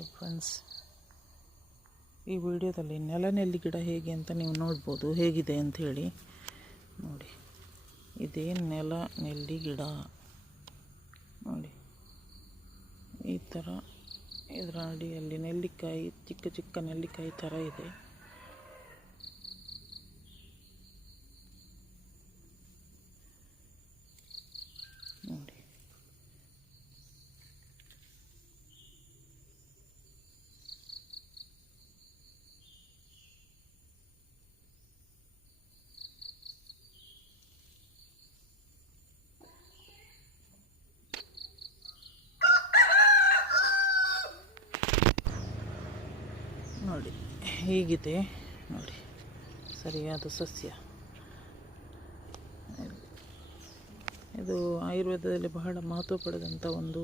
ನೋಡಿ ಫ್ರೆಂಡ್ಸ್, ಈ ವಿಡಿಯೋದಲ್ಲಿ ನೆಲನೆಲ್ಲಿ ಗಿಡ ಹೇಗೆ ಅಂತ ನೀವು ನೋಡ್ಬೋದು, ಹೇಗಿದೆ ಅಂಥೇಳಿ ನೋಡಿ. ಇದೇ ನೆಲ್ಲಿ ಗಿಡ ನೋಡಿ. ಈ ಥರ ಇದರ ಅಡಿಯಲ್ಲಿ ನೆಲ್ಲಿಕಾಯಿ, ಚಿಕ್ಕ ಚಿಕ್ಕ ನೆಲ್ಲಿಕಾಯಿ ಥರ ಇದೆ ನೋಡಿ. ನೋಡಿ ಹೀಗಿದೆ ನೋಡಿ, ಸರಿಯಾದ ಸಸ್ಯ. ಇದು ಆಯುರ್ವೇದದಲ್ಲಿ ಬಹಳ ಮಹತ್ವ ಪಡೆದಂಥ ಒಂದು